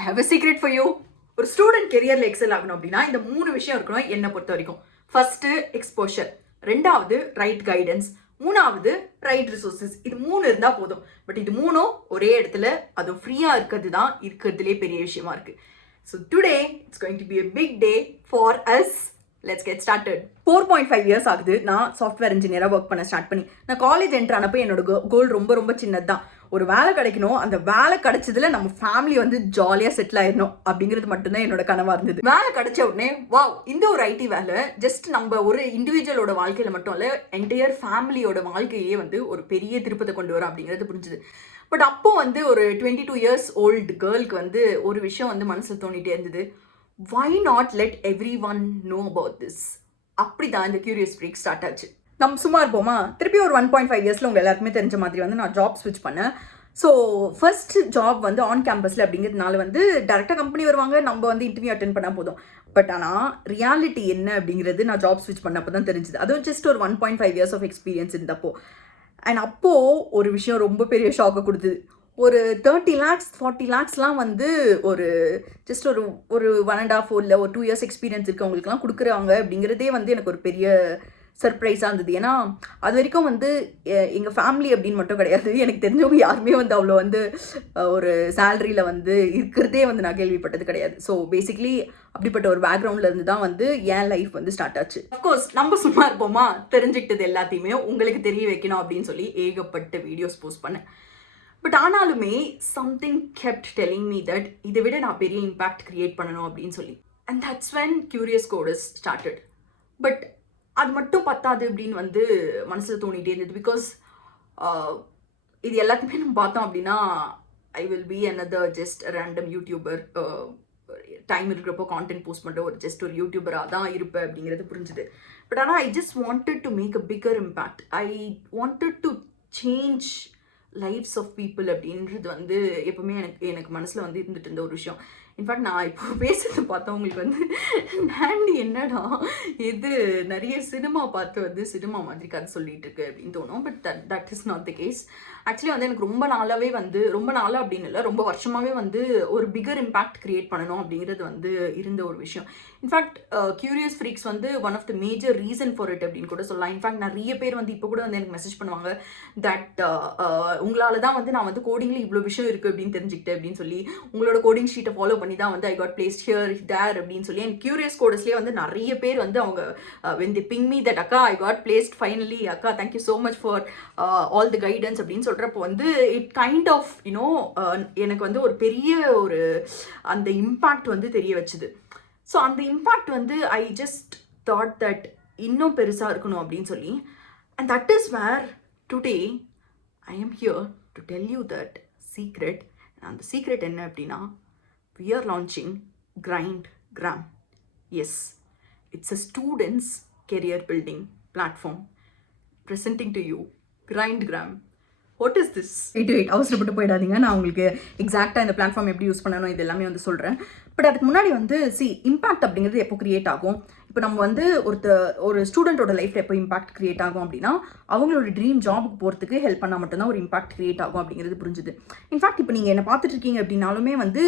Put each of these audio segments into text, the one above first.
I have a secret for you. ஒரு student கெரியரில் XL ஆகணும் அப்படின்னா இந்த 3 விஷயம் இருக்கணும் என்னை பொறுத்த வரைக்கும். ஃபர்ஸ்ட்டு எக்ஸ்போஷர், ரெண்டாவது ரைட் கைடன்ஸ், மூணாவது ரைட் ரிசோர்ஸஸ். இது 3 இருந்தால் போதும். பட் இது 3ம் ஒரே இடத்துல அதுவும் ஃப்ரீயாக இருக்கிறது தான் இருக்கிறதுலே பெரிய விஷயமா இருக்கு. So today it's going to be a big day for us. Let's get started. 4.5 years ஆகுது நான் சாஃப்ட்வேர் இன்ஜினியராக ஒர்க் பண்ண ஸ்டார்ட் பண்ணி. நான் காலேஜ் என்ட்ரு ஆனப்போ என்னோட கோல் ரொம்ப சின்னது தான். ஒரு வேலை கிடைக்கணும், அந்த வேலை கிடைச்சதுல நம்ம ஃபேமிலி வந்து ஜாலியாக செட்டில் ஆயிடணும் அப்படிங்கிறது மட்டும்தான் என்னோட கனவாக இருந்தது. வேலை கிடைச்ச உடனே வாவ், இந்த ஒரு ஐடி வேலை ஜஸ்ட் நம்ம ஒரு இண்டிவிஜுவலோட வாழ்க்கையில் மட்டும் இல்லை, என்டையர் ஃபேமிலியோட வாழ்க்கையே வந்து ஒரு பெரிய திருப்பத்தை கொண்டு வரும் அப்படிங்கிறது புரிஞ்சுது. பட் அப்போ வந்து ஒரு 22 இயர்ஸ் ஓல்டு கேர்ளுக்கு வந்து ஒரு விஷயம் வந்து மனசில் தோணிட்டே இருந்தது. why not let everyone know about this? அப்படி தான் இந்த கியூரியஸ் ஃப்ரீக் ஸ்டார்ட் ஆச்சு. நம்ம சும்மா இருப்போமா? திருப்பி ஒரு 1.5 இயர்ஸில் உங்கள் எல்லாருக்குமே தெரிஞ்ச மாதிரி வந்து நான் ஜாப் ஸ்விட்ச் பண்ணேன். ஸோ ஃபர்ஸ்ட் ஜாப் வந்து ஆன் கேம்பஸில் அப்படிங்கிறதுனால வந்து டேரெக்டாக கம்பெனி வருவாங்க, நம்ம வந்து இன்டர்வியூ அட்டென்ட் பண்ணால் போதும். பட் ஆனால் ரியாலிட்டி என்ன அப்படிங்கிறது நான் ஜாப் ஸ்விட்ச் பண்ணப்போ தான் தெரிஞ்சுது. அதுவும் ஜஸ்ட் ஒரு 1.5 இயர்ஸ் ஆஃப் எக்ஸ்பீரியன்ஸ் இருந்தப்போ. அண்ட் அப்போது ஒரு விஷயம் ரொம்ப பெரிய ஷாக்கை கொடுத்தது. ஒரு 30 lakhs 40 lakhsலாம் வந்து ஒரு ஜஸ்ட் ஒரு 1.5 இல்லை ஒரு 2 இயர்ஸ் எக்ஸ்பீரியன்ஸ் இருக்கவங்களுக்குலாம் கொடுக்குறாங்க அப்படிங்கிறதே வந்து எனக்கு ஒரு பெரிய சர்ப்ரைஸாக இருந்தது. ஏன்னா அது வரைக்கும் வந்து எங்கள் ஃபேமிலி அப்படின்னு மட்டும் கிடையாது, எனக்கு தெரிஞ்சவங்க யாருமே வந்து அவ்வளோ வந்து ஒரு சேலரியில் வந்து இருக்கிறதே வந்து நான் கேள்விப்பட்டது கிடையாது. ஸோ பேசிக்லி அப்படிப்பட்ட ஒரு பேக்ரவுண்டில் இருந்து தான் வந்து என் லைஃப் வந்து ஸ்டார்ட் ஆச்சு. அஃப்கோர்ஸ் நம்ம சும்மா இருப்போமா, தெரிஞ்சுக்கிட்டது எல்லாத்தையுமே உங்களுக்கு தெரிய வைக்கணும் அப்படின்னு சொல்லி ஏகப்பட்ட வீடியோஸ் போஸ்ட் பண்ணேன். பட் ஆனாலுமே something kept telling me that இதை விட நான் பெரிய இம்பேக்ட் கிரியேட் பண்ணணும் அப்படின்னு சொல்லி. And that's when curious codes started. But அது மட்டும் பத்தாது அப்படின்னு வந்து மனசில் தோணிகிட்டே இருந்தது. பிகாஸ் இது எல்லாத்தையுமே நம்ம பார்த்தோம் அப்படின்னா I will be another just random YouTuber. Time இருக்கிறப்போ கான்டென்ட் போஸ்ட் பண்ணுற ஒரு யூடியூபராக தான் இருப்பேன் அப்படிங்கிறது புரிஞ்சுது. பட் ஆனால் I just wanted to make a bigger impact. I wanted to change lives of people அப்படின்றது வந்து எப்பவுமே எனக்கு மனசில் வந்து இருந்துட்டு இருந்த ஒரு விஷயம். இன்ஃபேக்ட் நான் இப்போ பேசுறது பார்த்தா உங்களுக்கு வந்து நாண்டி என்னடா இது நிறைய சினிமா பார்த்து வந்து சினிமா மாதிரி கதை சொல்லிட்டு இருக்கு அப்படின்னு தோணும். But that is not the case. Actually வந்து எனக்கு ரொம்ப நாளாக அப்படின்னு இல்லை, ரொம்ப வருஷமாகவே வந்து ஒரு பிகர் இம்பேக்ட் கிரியேட் பண்ணணும் அப்படிங்கிறது வந்து இருந்த ஒரு விஷயம். இன்ஃபேக்ட் கியூரியஸ் ஃப்ரீக்ஸ் வந்து one of the major reason for it அப்படின்னு கூட சொல்லலாம். இன்ஃபேக்ட் நிறைய பேர் வந்து இப்போ கூட வந்து எனக்கு மெசேஜ் பண்ணுவாங்க தட் உங்களால் தான் வந்து நான் வந்து கோடிங்கில் இவ்வளோ விஷயம் இருக்குது அப்படின்னு தெரிஞ்சுக்கிட்டேன் அப்படின்னு சொல்லி, உங்களோட கோடிங் ஷீட்டை ஃபாலோ பண்ணி தான் வந்து ஐ காட் பிளேஸ்ட் ஹியர் தேர் அப்படின்னு சொல்லி. அண்ட் கியூரியஸ் கோடஸ்லேயே வந்து நிறைய பேர் வந்து அவங்க when they ping me that அக்கா ஐ காட் பிளேஸ்ட் ஃபைனலி, அக்கா thank you so much for all the guidance அப்படின்னு சொல்கிறப்போ வந்து இட் கைண்ட் ஆஃப் யூனோ எனக்கு வந்து ஒரு பெரிய ஒரு அந்த இம்பேக்ட் வந்து தெரிய வச்சுது. ஸோ அந்த இம்பேக்ட் வந்து ஐ ஜஸ்ட் தாட் தட் இன்னும் பெருசாக இருக்கணும் அப்படின்னு சொல்லி. And that is where today I am here to tell you that secret. அந்த சீக்ரெட் என்ன அப்படின்னா, we are launching Grindgram. Yes, it's a students career building platform presenting to you Grindgram. What is this? Wait அவசரப்பட்டு போயிடாதீங்க, நான் உங்களுக்கு எக்ஸாக்டாக இந்த platform எப்படி யூஸ் பண்ணணும் இது எல்லாமே வந்து சொல்கிறேன். பட் அதுக்கு முன்னாடி வந்து இம்பேக்ட் அப்படிங்கிறது எப்போ கிரியேட் ஆகும்? இப்போ நம்ம வந்து ஒரு ஸ்டூடெண்ட்டோட லைஃப்பில் எப்போ இம்பாக்ட் கிரியேட் ஆகும் அப்படின்னா, அவங்களோட ட்ரீம் ஜாபுக்கு போகிறதுக்கு ஹெல்ப் பண்ணால் மட்டும்தான் ஒரு இம்பாக்ட் கிரியேட் ஆகும் அப்படிங்கிறது புரிஞ்சுது. இன்ஃபேக்ட் இப்போ நீங்கள் என்ன பார்த்துட்டு இருக்கீங்க அப்படின்னாலுமே வந்து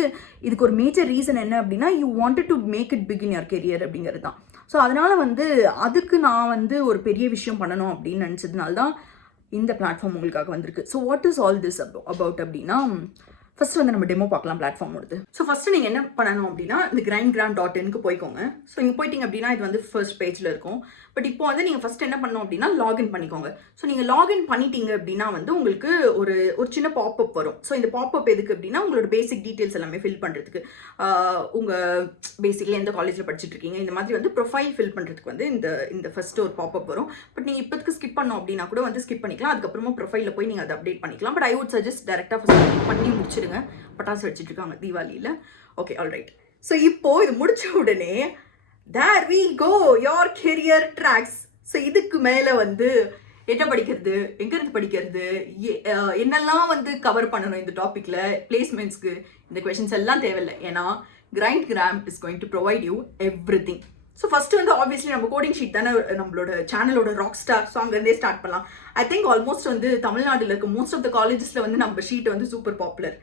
இதுக்கு ஒரு மேஜர் ரீசன் என்ன அப்படின்னா, you wanted to make it big in your career அப்படிங்கிறது தான். ஸோ அதனால் வந்து அதுக்கு நான் வந்து ஒரு பெரிய விஷயம் பண்ணணும் அப்படின்னு நினச்சதுனால தான் இந்த பிளாட்ஃபார்ம் உங்களுக்காக வந்திருக்கு. So what is all this about அப்படின்னா, ஃபஸ்ட்டு வந்து நம்ம டெமோ பார்க்கலாம் பிளாட்ஃபார்மோடது. ஸோ ஃபஸ்ட்டு நீங்கள் என்ன பண்ணணும் அப்படின்னா, இந்த grindgram.in போய்க்கோங்க. ஸோ இங்கே போயிட்டீங்க அப்படின்னா இது வந்து ஃபர்ஸ்ட் பேஜில் இருக்கும். பட் இப்போ வந்து நீங்கள் ஃபஸ்ட் என்ன பண்ணணும் அப்படின்னா லாகின் பண்ணிக்கோங்க. ஸோ நீங்கள் லாகின் பண்ணிட்டீங்க அப்படின்னா வந்து உங்களுக்கு ஒரு சின்ன பாப்அப் வரும். ஸோ இந்த பாப்அப் எதுக்கு அப்படின்னா, உங்களோட பேசிக் டீட்டெயில்ஸ் எல்லாமே ஃபில் பண்ணுறதுக்கு, உங்கள் பேசிக்லி எந்த காலேஜில் படிச்சுட்டு இருக்கீங்க இந்த மாதிரி வந்து ப்ரொஃபைல் ஃபில் பண்ணுறதுக்கு வந்து இந்த ஃபஸ்ட்டு ஒரு பாப்அப் வரும். பட் நீங்கள் இப்போதுக்கு ஸ்கிப் பண்ணோம் அப்படின்னா கூட வந்து ஸ்கிப் பண்ணிக்கலாம். அதுக்கப்புறமா ப்ரொஃபைலில் போய் நீங்கள் அதை அப்டேட் பண்ணிக்கலாம். பட் ஐ வுட் சஜஸ்ட் டேரெக்டாக ஃபஸ்ட் பண்ணி முடிச்சிருங்க. பட்டாசு வச்சுட்டு இருக்காங்க தீபாவளியில். Okay, alright. ஸோ இப்போது இது முடிச்ச உடனே there we go, your career tracks. So இதுக்கு மேலே வந்து என்ன படிக்கிறது, எங்கேருந்து படிக்கிறது, என்னெல்லாம் வந்து கவர் பண்ணணும் இந்த டாப்பிக்கில், பிளேஸ்மெண்ட்ஸ்க்கு இந்த கொஷின்ஸ் எல்லாம் தேவையில்லை. ஏன்னா Grindgram is going to provide you everything. So first வந்து ஆப்வியஸ்லி நம்ம கோடிங் ஷீட் தானே நம்மளோட சேனலோட ராக் ஸ்டார். ஸோ அங்கேருந்தே ஸ்டார்ட் பண்ணலாம். ஐ திங்க் ஆல்மோஸ்ட் வந்து தமிழ்நாட்டில் இருக்க மோஸ்ட் ஆஃப் த காலேஜஸில் வந்து நம்ம ஷீட் வந்து சூப்பர் பாப்புலர்.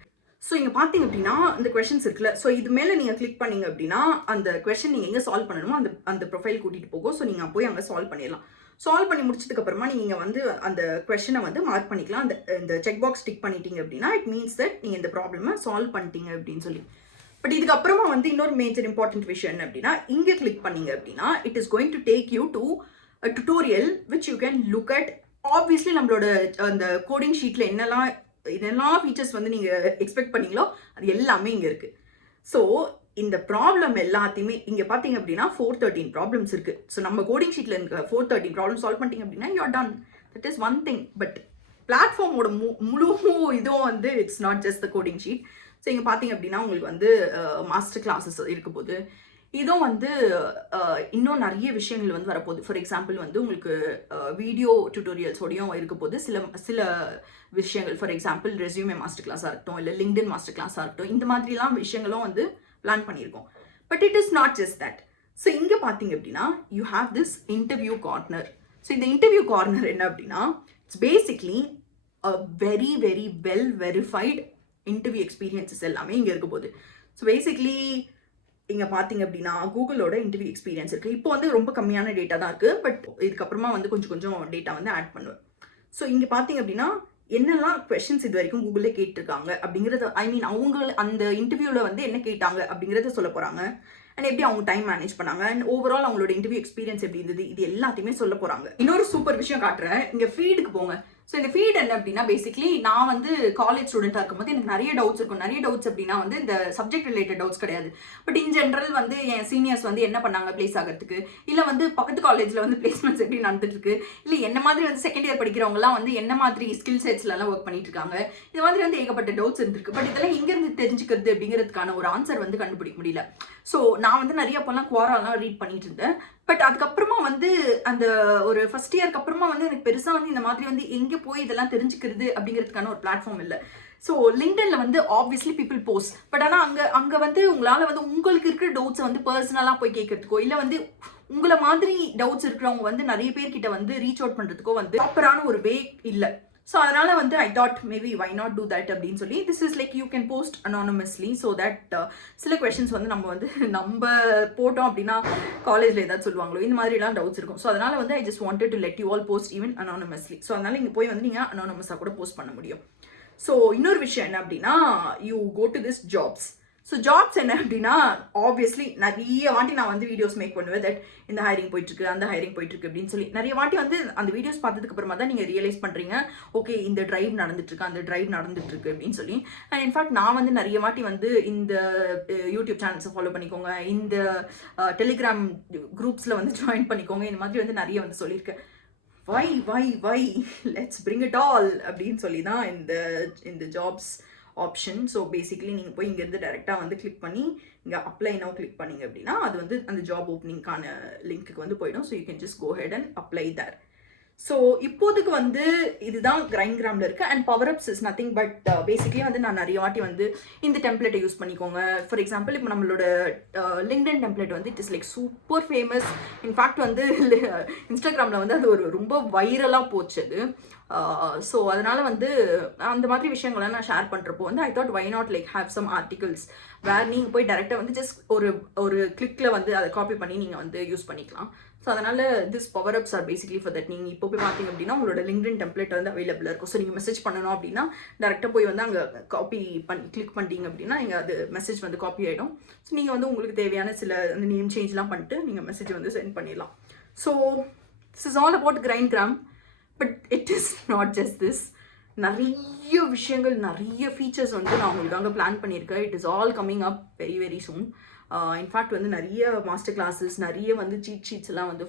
ஸோ இங்கே பார்த்தீங்க அப்படின்னா இந்த கொஷின்ஸ் இருக்குல்ல, ஸோ இது மேலே நீங்கள் கிளிக் பண்ணீங்க அப்படின்னா அந்த கொஷின் நீங்கள் எங்கே சால்வ் பண்ணணுமோ அந்த ப்ரொஃபைல் கூட்டிகிட்டு போகும். ஸோ நீங்கள் போய் அங்கே சால்வ் பண்ணிடலாம். சால்வ் பண்ணி முடிச்சதுக்கப்புறமா நீங்கள் வந்து அந்த கொஷனை வந்து மார்க் பண்ணிக்கலாம். இந்த செக் பாக்ஸ் டிக் பண்ணிட்டீங்க அப்படின்னா இட் மீன்ஸ் தட் நீங்கள் இந்த ப்ராப்ளமை சால்வ் பண்ணிட்டீங்க அப்படின்னு சொல்லி. பட் இதுக்கப்புறமா வந்து இன்னொரு மேஜர் இம்பார்ட்டன்ட் விஷயம் என்ன அப்படின்னா, இங்கே கிளிக் பண்ணீங்க அப்படின்னா it is going to take you to tutorial which you can look at. Obviously நம்மளோட அந்த கோடிங் ஷீட்டில் இதெல்லாம் ஃபீச்சர்ஸ் வந்து நீங்கள் எக்ஸ்பெக்ட் பண்ணீங்களோ அது எல்லாமே இங்கே இருக்குது. ஸோ இந்த ப்ராப்ளம் எல்லாத்தையுமே இங்கே பார்த்தீங்க அப்படின்னா 413 ப்ராப்ளம்ஸ் இருக்குது. ஸோ நம்ம கோடிங் ஷீட்டில் இருக்க 413 ப்ராப்ளம் சால்வ் பண்ணிட்டீங்க அப்படின்னா you are done. That is one thing. But பிளாட்ஃபார்மோட முழு இதுவும் வந்து it's not just the coding sheet. So இங்கே பார்த்தீங்க அப்படின்னா உங்களுக்கு வந்து மாஸ்டர் கிளாஸஸ் இருக்க போது, இதுவும் வந்து இன்னும் நிறைய விஷயங்கள் வந்து வரப்போகுது. ஃபார் எக்ஸாம்பிள் வந்து உங்களுக்கு வீடியோ டியூட்டோரியல்ஸோடையும் இருக்க போது சில விஷயங்கள். ஃபார் எக்ஸாம்பிள் ரெஸ்யூமே மாஸ்டர் கிளாஸாக இருக்கட்டும், இல்லை லிங்க்டின் மாஸ்டர் கிளாஸாக இருக்கட்டும், இந்த மாதிரிலாம் விஷயங்களும் வந்து பிளான் பண்ணியிருக்கோம். But it is not just that. So இங்கே பார்த்தீங்க அப்படின்னா you have this interview corner. So இந்த இன்டர்வியூ கார்னர் என்ன அப்படின்னா it's basically very very well verified interview experiences எல்லாமே இங்கே இருக்க போகுது. ஸோ பேசிக்லி இங்கே பார்த்தீங்க அப்படின்னா கூகுளோட இன்டர்வியூ எக்ஸ்பீரியன்ஸ் இருக்குது. இப்போ வந்து ரொம்ப கம்மியான டேட்டா தான் இருக்குது. பட் இதுக்கப்புறமா வந்து கொஞ்சம் டேட்டா வந்து ஆட் பண்ணுவேன். ஸோ இங்கே பார்த்தீங்க அப்படின்னா என்னெல்லாம் கொஷின்ஸ் இது வரைக்கும் கூகுளில் கேட்டிருக்காங்க அப்படிங்கிறத, ஐ மீன் அவங்க அந்த இன்டர்வியூவில் வந்து என்ன கேட்டாங்க அப்படிங்கிறத சொல்ல போகிறாங்க. அண்ட் எப்படி அவங்க டைம் மேனேஜ் பண்ணாங்க, அண்ட் ஓவரால் அவங்களோட இன்டர்வியூ எக்ஸ்பீரியன்ஸ் எப்படி இருந்தது, இது எல்லாத்தையுமே சொல்ல போகிறாங்க. இன்னொரு சூப்பர் விஷயம் காட்டுறேன். இங்கே ஃபீடுக்கு போங்க. ஸோ இந்த ஃபீட் என்ன அப்படின்னா பேசிக்லி நான் வந்து காலேஜ் ஸ்டூடெண்ட்டாக இருக்கும்போது எனக்கு நிறைய டவுட்ஸ் இருக்கும். நிறைய டவுட்ஸ் அப்படின்னா வந்து இந்த சப்ஜெக்ட் ரிலேட்டட் டவுட்ஸ் கிடையாது. பட் இன் ஜென்ரல் வந்து என் சீனியர்ஸ் வந்து என்ன பண்ணாங்க பிளேஸ் ஆகிறதுக்கு, இல்லை வந்து பக்கத்து காலேஜில் வந்து பிளேஸ்மெண்ட்ஸ் எப்படி நடந்துட்டு இருக்கு, இல்லை என்ன மாதிரி வந்து செகண்ட் இயர் படிக்கிறவங்கலாம் வந்து என்ன மாதிரி ஸ்கில் செட்ஸ்லாம் ஒர்க் பண்ணிட்டு இருக்காங்க, இது மாதிரி வந்து ஏகப்பட்ட டவுட்ஸ் இருந்திருக்கு. பட் இதெல்லாம் எங்கேருந்து தெரிஞ்சுக்கிறது அப்படிங்கிறதுக்கான ஒரு ஆன்சர் வந்து கண்டுபிடிக்க முடியல. ஸோ நான் வந்து நிறைய அப்போல்லாம் குவாராலாம் ரீட் பண்ணிட்டு இருந்தேன். பட் அதுக்கப்புறமா வந்து அந்த ஒரு ஃபர்ஸ்ட் இயருக்கு அப்புறமா வந்து எனக்கு பெருசாக வந்து இந்த மாதிரி வந்து எங்கே போய் இதெல்லாம் தெரிஞ்சுக்கிறது அப்படிங்கிறதுக்கான ஒரு பிளாட்ஃபார்ம் இல்லை. ஸோ லிங்க்டின்ல வந்து ஆப்வியஸ்லி பீப்புள் போஸ்ட். பட் ஆனால் அங்கே வந்து உங்களால் வந்து உங்களுக்கு இருக்கிற டவுட்ஸை வந்து பர்சனலாக போய் கேட்கறதுக்கோ, இல்லை வந்து உங்களை மாதிரி டவுட்ஸ் இருக்கிறவங்க வந்து நிறைய பேர்கிட்ட வந்து ரீச் அவுட் பண்ணுறதுக்கோ வந்து ப்ராப்பரான ஒரு வே இல்லை. ஸோ அதனால் வந்து I thought maybe why not do that அப்படின்னு சொல்லி this is like you can post anonymously. So that சில கொஷின்ஸ் வந்து நம்ம போட்டோம் அப்படின்னா காலேஜில் ஏதாவது சொல்லுவாங்களோ, இந்த மாதிரிலாம் டவுட்ஸ் இருக்கும். ஸோ அதனால் வந்து I just wanted to let you all post even anonymously. So அதனால் இங்கே போய் வந்து நீங்கள் அனானமஸாக கூட போஸ்ட் பண்ண முடியும். ஸோ இன்னொரு விஷயம் என்ன அப்படின்னா you go to this jobs. So jobs என்ன அப்படின்னா ஆப்வியஸ்லி நிறைய வாட்டி நான் வந்து வீடியோஸ் மேக் பண்ணுவேன் தட் இந்த ஹைரிங் போயிட்டுருக்கு, அந்த ஹைரிங் போயிட்டுருக்கு அப்படின்னு சொல்லி. நிறைய வாட்டி வந்து அந்த வீடியோஸ் பார்த்ததுக்கு அப்புறமா தான் நீங்கள் ரியலைஸ் பண்ணுறீங்க, ஓகே இந்த ட்ரைவ் நடந்துட்டுருக்கு, அந்த ட்ரைவ் நடந்துட்டுருக்கு அப்படின்னு சொல்லி. அண்ட் இன்ஃபேக்ட் நான் வந்து நிறைய வாட்டி வந்து இந்த யூடியூப் சேனல்ஸை ஃபாலோ பண்ணிக்கோங்க, இந்த டெலிகிராம் குரூப்ஸில் வந்து ஜாயின் பண்ணிக்கோங்க, இந்த மாதிரி வந்து நிறைய வந்து சொல்லியிருக்கேன். வை லெட்ஸ் பிரிங் இட் ஆல் அப்படின்னு சொல்லி தான் இந்த ஜாப்ஸ் ஆப்ஷன். ஸோ பேசிக்லி நீங்கள் போய் இங்கேருந்து டைரெக்டாக வந்து கிளிக் பண்ணி இங்கே அப்ளை நவ் கிளிக் பண்ணிங்க அப்படின்னா அது வந்து அந்த ஜாப் ஓப்பனிங்கான லிங்க்குக்கு வந்து போயிடும். So you can just go head and apply there. So இப்போதுக்கு வந்து இதுதான் கிரைண்ட்கிராமில் இருக்குது. And power ups is nothing but basically வந்து நான் நிறைய வாட்டி வந்து இந்த டெம்ப்ளேட்டை யூஸ் பண்ணிக்கோங்க. ஃபார் எக்ஸாம்பிள் இப்போ நம்மளோட லிங்க்டின் டெம்ப்ளேட் வந்து it is like super famous. In fact வந்து இன்ஸ்டாகிராமில் வந்து அது ஒரு ரொம்ப வைரலாக போச்சு அது. ஸோ அதனால் வந்து அந்த மாதிரி விஷயங்கள்லாம் நான் ஷேர் பண்ணுறப்போ வந்து I thought why not like have some articles where நீங்கள் போய் டேரெக்டாக வந்து ஜஸ்ட் ஒரு கிளிக்கில் வந்து அதை காப்பி பண்ணி நீங்கள் வந்து யூஸ் பண்ணிக்கலாம். ஸோ அதனால் this power ups are basically for that. நீங்கள் இப்போ போய் பார்த்தீங்க அப்படின்னா உங்களோட லிங்க்டின் டெம்ப்ளேட் வந்து அவைலபிளாக இருக்கும். ஸோ நீங்கள் மெசேஜ் பண்ணணும் அப்படின்னா டேரெக்டாக போய் வந்து அங்கே காப்பி கிளிக் பண்ணிட்டீங்க அப்படின்னா நீங்கள் அது மெசேஜ் வந்து காப்பி ஆகிடும். ஸோ நீங்கள் வந்து உங்களுக்கு தேவையான சில அந்த நேம் சேஞ்ச்லாம் பண்ணிட்டு நீங்கள் மெசேஜ் வந்து சென்ட் பண்ணிடலாம். So this is all about Grindgram. But it is not just this. நிறைய விஷயங்கள், நிறைய ஃபீச்சர்ஸ் வந்து நான் உங்களுக்காக பிளான் பண்ணியிருக்கேன். It is all coming up very very soon. In fact வந்து நிறைய மாஸ்டர் கிளாஸஸ், நிறைய வந்து சீட் ஷீட்ஸ் எல்லாம் வந்து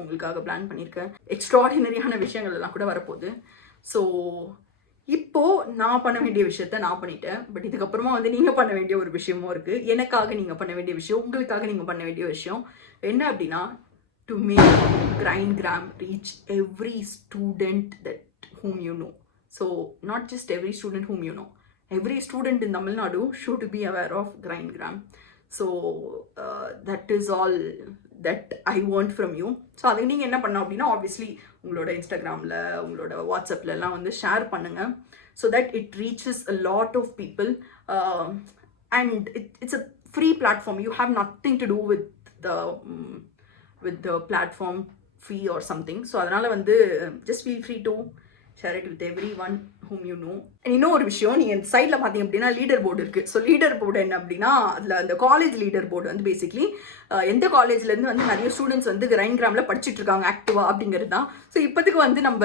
உங்களுக்காக பிளான் பண்ணியிருக்கேன். எக்ஸ்ட்ராடினரியான விஷயங்கள் எல்லாம் கூட வரப்போகுது. ஸோ இப்போது நான் பண்ண வேண்டிய விஷயத்த நான் பண்ணிட்டேன். பட் இதுக்கப்புறமா வந்து நீங்கள் பண்ண வேண்டிய ஒரு விஷயமும் இருக்குது. எனக்காக நீங்கள் பண்ண வேண்டிய விஷயம், உங்களுக்காக நீங்கள் பண்ண வேண்டிய விஷயம் என்ன அப்படின்னா to make GrindGram reach every student that whom you know. So not just every student whom you know, every student in Tamil Nadu should be aware of GrindGram. So that is all that I want from you. So அதுக்கு நீங்கள் என்ன பண்ணணும் அப்படின்னா obviously உங்களோட இன்ஸ்டாகிராமில், உங்களோட வாட்ஸ்அப்லலாம் வந்து share பண்ணுங்கள். So that it reaches a lot of people. and it's a free platform. You have nothing to do with the platform fee or something. So அதனால வந்து just feel free to share it with everyone whom you know. And இன்னொரு விஷயம், நீங்கள் சைடில் பார்த்தீங்க அப்படின்னா leader board இருக்குது. So leader board என்ன அப்படின்னா, அதில் அந்த காலேஜ் லீடர் போர்டு வந்து பேசிக்லி எந்த காலேஜ்லேருந்து வந்து நிறைய ஸ்டூடெண்ட்ஸ் வந்து கிரைன்கிராமில் படிச்சுட்டு இருக்காங்க ஆக்டிவாக அப்படிங்கிறது தான். ஸோ இப்போதுக்கு வந்து நம்ம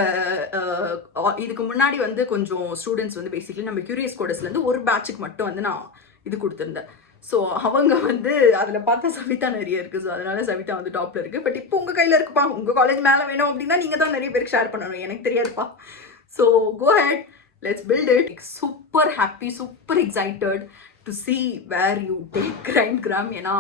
இதுக்கு முன்னாடி வந்து கொஞ்சம் ஸ்டூடெண்ட்ஸ் வந்து பேசிக்லி நம்ம கியூரியஸ் கோடஸ்லேருந்து ஒரு பேட்சுக்கு மட்டும் வந்து நான் இது கொடுத்துருந்தேன். ஸோ அவங்க வந்து அதில் பார்த்தா சவிதா நிறைய இருக்குது. ஸோ அதனால சவிதா வந்து டாப்பில் இருக்குது. பட் இப்போ உங்கள் கையில் இருக்குப்பா, உங்கள் காலேஜ் மேலே வேணும் அப்படின்னா நீங்கள் தான் நிறைய பேருக்கு ஷேர் பண்ணணும், எனக்கு தெரியாதுப்பா. So go ahead, let's build it. Super happy, super excited to see where you take Grindgram. ஏன்னா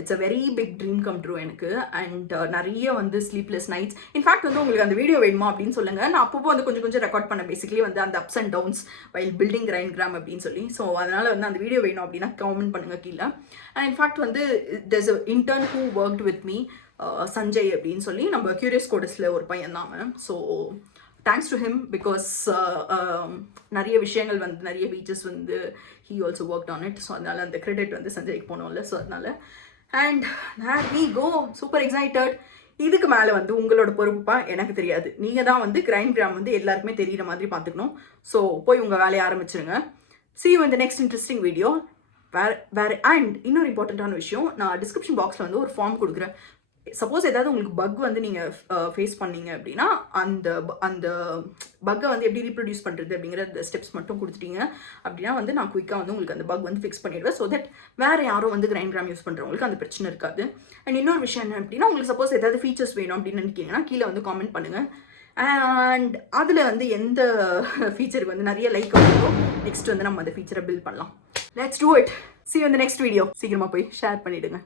it's a very big dream come true எனக்கு. அண்ட் நிறைய வந்து ஸ்லீப்லெஸ் நைட்ஸ். இன்ஃபேக்ட் வந்து உங்களுக்கு அந்த வீடியோ வேணுமா அப்படின்னு சொல்லுங்கள். நான் அப்பப்போ வந்து கொஞ்சம் கொஞ்சம் ரெக்கார்ட் பண்ணேன் பேசிக்கலி வந்து அந்த ups and downs while building Grindgram அப்படின்னு சொல்லி. ஸோ அதனால் வந்து அந்த வீடியோ வேணும் அப்படின்னா கமெண்ட் பண்ணுங்கள் கீழே. அண்ட் இன்ஃபேக்ட் வந்து there's a intern who worked with me, Sanjay அப்படின்னு சொல்லி, நம்ம கியூரியஸ் கோடஸில் ஒரு பையன் தான் அவன். So thanks to him because நிறைய விஷயங்கள் வந்து நிறைய பீச்சஸ் வந்து he also work on it. So அதனால் அந்த கிரெடிட் வந்து சஞ்சய்க்கு போனோம்ல. ஸோ அதனால் and there we go, super excited. இதுக்கு மேலே வந்து உங்களோட பொறுப்புப்பா, எனக்கு தெரியாது. நீங்கள் தான் வந்து Grindgram வந்து எல்லாருக்குமே தெரிகிற மாதிரி பார்த்துக்கணும். ஸோ போய் உங்கள் வேலையை ஆரம்பிச்சிருங்க. see you in the next interesting video. வேறு அண்ட் இன்னொரு இம்பார்ட்டண்ட்டான விஷயம், நான் டிஸ்கிரிப்ஷன் பாக்ஸில் வந்து ஒரு ஃபார்ம் கொடுக்குறேன். சப்போஸ் ஏதாவது உங்களுக்கு பக் வந்து நீங்கள் ஃபேஸ் பண்ணீங்க அப்படின்னா அந்த பக்கை வந்து எப்படி ரீப்ரொடியூஸ் பண்ணுறது அப்படிங்கிற ஸ்டெப்ஸ் மட்டும் கொடுத்துட்டீங்க அப்படின்னா வந்து நான் குயிக்காக வந்து உங்களுக்கு அந்த பக் வந்து ஃபிக்ஸ் பண்ணிடுவேன். ஸோ தட் வேறு யாரும் வந்து Grindgram யூஸ் பண்ணுறவங்களுக்கு அந்த பிரச்சனை இருக்காது. அண்ட் இன்னொரு விஷயம் என்ன அப்படின்னா, உங்களுக்கு சப்போஸ் ஏதாவது ஃபீச்சர்ஸ் வேணும் அப்படின்னு நினைக்கிங்கன்னா கீழே வந்து காமெண்ட் பண்ணுங்கள். அண்ட் அதில் வந்து எந்த ஃபீச்சருக்கு வந்து நிறைய லைக் ஆகுதோ நெக்ஸ்ட் வந்து நம்ம அந்த ஃபீச்சரை பில்ட் பண்ணலாம். Let's do it. see you in the next video. சீக்கிரமாக போய் ஷேர் பண்ணிவிடுங்க.